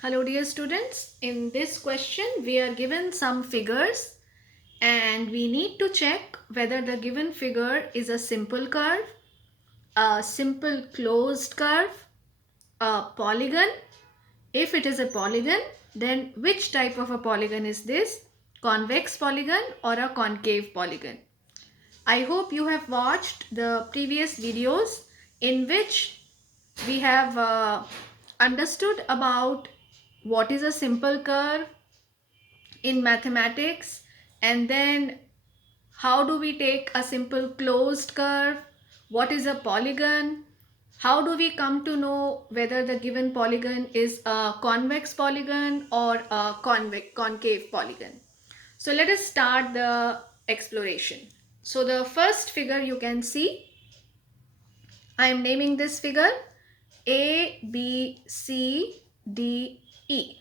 Hello dear students, in this question we are given some figures and we need to check whether the given figure is a simple curve, a simple closed curve, a polygon. If it is a polygon, then which type of a polygon is this? Convex polygon or a concave polygon? I hope you have watched the previous videos in which we have understood about what is a simple curve in mathematics, and then how do we take a simple closed curve, what is a polygon, how do we come to know whether the given polygon is a convex polygon or a concave polygon. So let us start the exploration. So the first figure you can see, I am naming this figure A, B, C, D, E.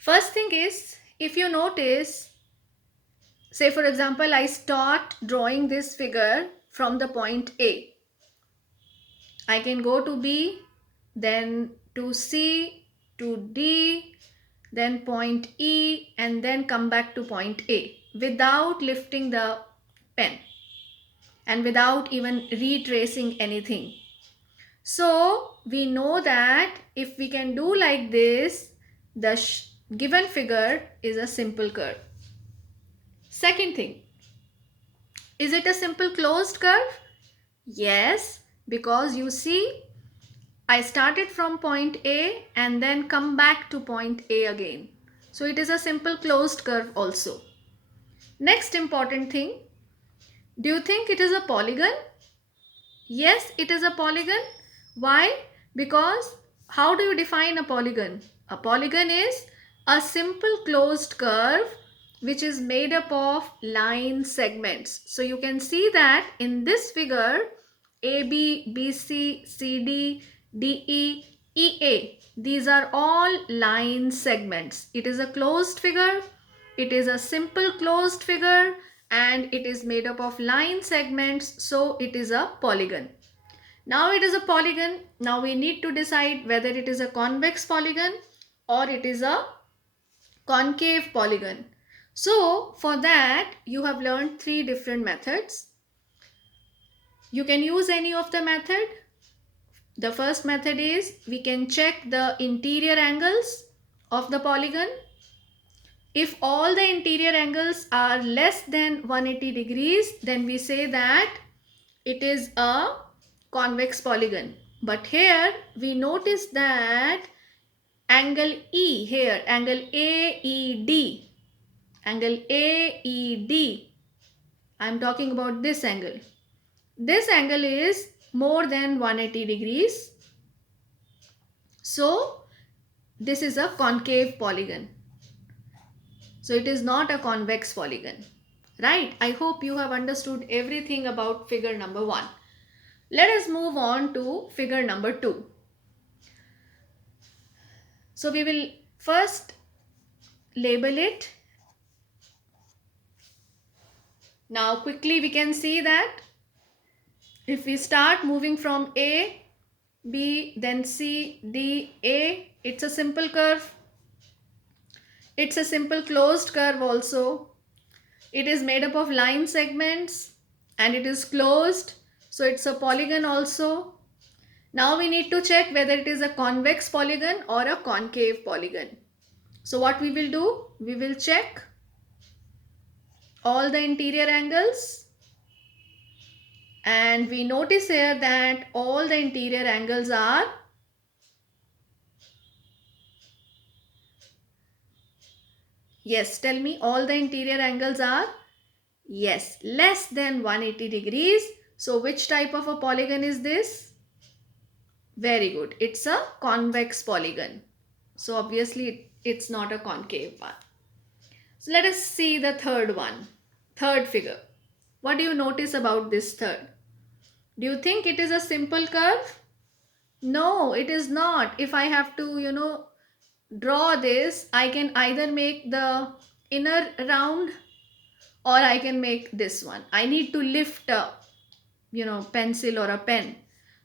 First thing is, if you notice, say for example, I start drawing this figure from the point A. I can go to B, then to C, to D, then point E, and then come back to point A without lifting the pen and without even retracing anything. So we know that if we can do like this, the given figure is a simple curve. Second thing, is it a simple closed curve? Yes, because you see, I started from point A and then come back to point A again. So it is a simple closed curve also. Next important thing, do you think it is a polygon? Yes, it is a polygon. Why? Because how do you define a polygon? A polygon is a simple closed curve which is made up of line segments. So you can see that in this figure, AB, BC, CD, DE, EA, these are all line segments. It is a closed figure. It is a simple closed figure and it is made up of line segments, so it is a polygon. Now it is a polygon. Now we need to decide whether it is a convex polygon or it is a concave polygon. So for that you have learned three different methods. You can use any of the method. The first method is we can check the interior angles of the polygon. If all the interior angles are less than 180 degrees, then we say that it is a convex polygon. But here we notice that angle E here, angle AED, angle AED, I am talking about this angle. This angle is more than 180 degrees. So this is a concave polygon. So it is not a convex polygon. Right? I hope you have understood everything about figure number 1. Let us move on to figure number 2. So we will first label it. Now quickly we can see that if we start moving from A, B, then C, D, A, it's a simple curve. It's a simple closed curve also. It is made up of line segments and it is closed. So it's a polygon also. Now we need to check whether it is a convex polygon or a concave polygon. So what we will do? We will check all the interior angles. And we notice here that all the interior angles are yes, tell me, all the interior angles are yes, less than 180 degrees. So which type of a polygon is this? Very good. It's a convex polygon. So obviously it's not a concave one. So let us see the third one. Third figure. What do you notice about this third? Do you think it is a simple curve? No, it is not. If I have to, draw this, I can either make the inner round or I can make this one. I need to lift a pencil or a pen.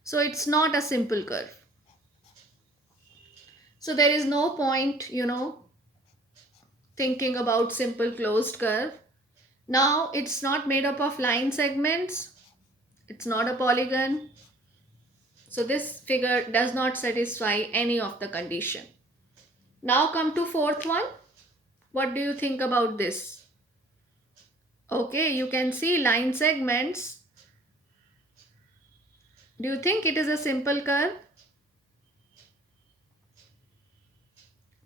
So it's not a simple curve. So there is no point, thinking about simple closed curve. Now it's not made up of line segments. It's not a polygon. So this figure does not satisfy any of the condition. Now come to fourth one. What do you think about this? Okay, you can see line segments. Do you think it is a simple curve?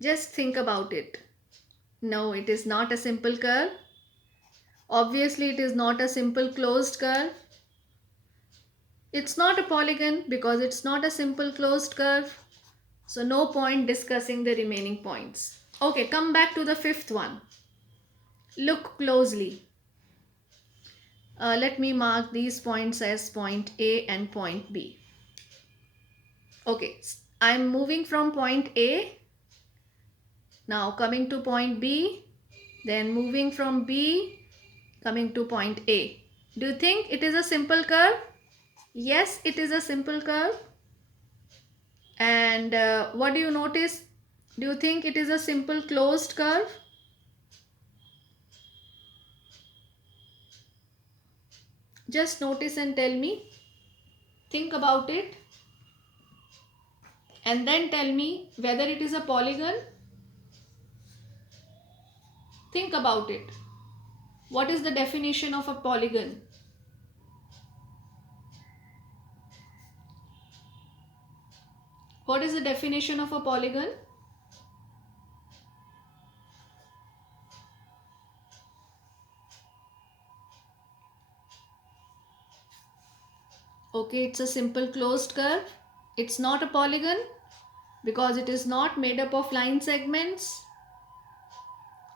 Just think about it. No, it is not a simple curve. Obviously, it is not a simple closed curve. It's not a polygon because it's not a simple closed curve. So no point discussing the remaining points. Okay, come back to the fifth one. Look closely. Let me mark these points as point A and point B. Okay, I'm moving from point A. Now coming to point B. Then moving from B, coming to point A. Do you think it is a simple curve? Yes, it is a simple curve. And what do you notice? Do you think it is a simple closed curve? Just notice and tell me. Think about it. And then tell me whether it is a polygon. Think about it. What is the definition of a polygon? What is the definition of a polygon? Okay, it's a simple closed curve. It's not a polygon because it is not made up of line segments.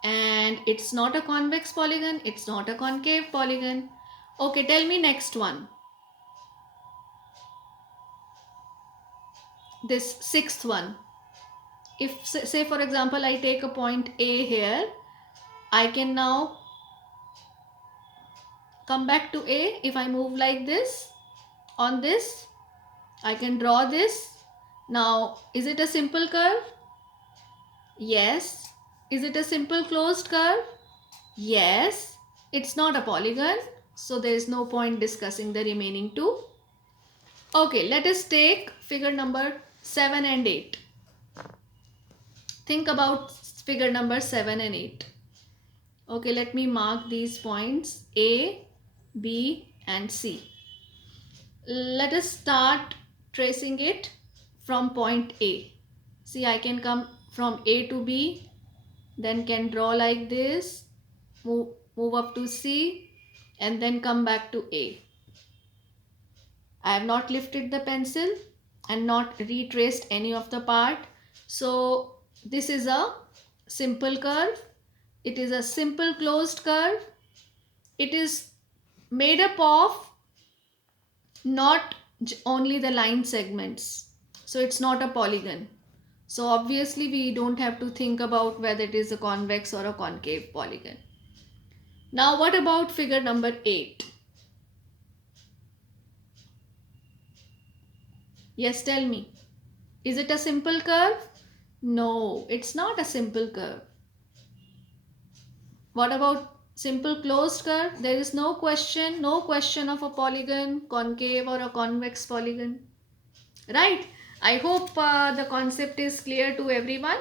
And it's not a convex polygon. It's not a concave polygon. Okay, tell me next one. This sixth one. If say for example I take a point A here, I can now come back to A. If I move like this, on this, I can draw this. Now, is it a simple curve? Yes. Is it a simple closed curve? Yes. It's not a polygon, so there is no point discussing the remaining two. Okay, let us take figure number 7 and 8. Think about figure number 7 and 8. Okay, let me mark these points A, B and C. Let us start tracing it from point A. See, I can come from A to B, then can draw like this, move up to C and then come back to A. I have not lifted the pencil and not retraced any of the part. So this is a simple curve. It is a simple closed curve. It is made up of not only the line segments. So it's not a polygon. So obviously we don't have to think about whether it is a convex or a concave polygon. Now what about figure number 8? Yes, tell me. Is it a simple curve? No, it's not a simple curve. What about simple closed curve? There is no question of a polygon, concave or a convex polygon. Right? I hope the concept is clear to everyone.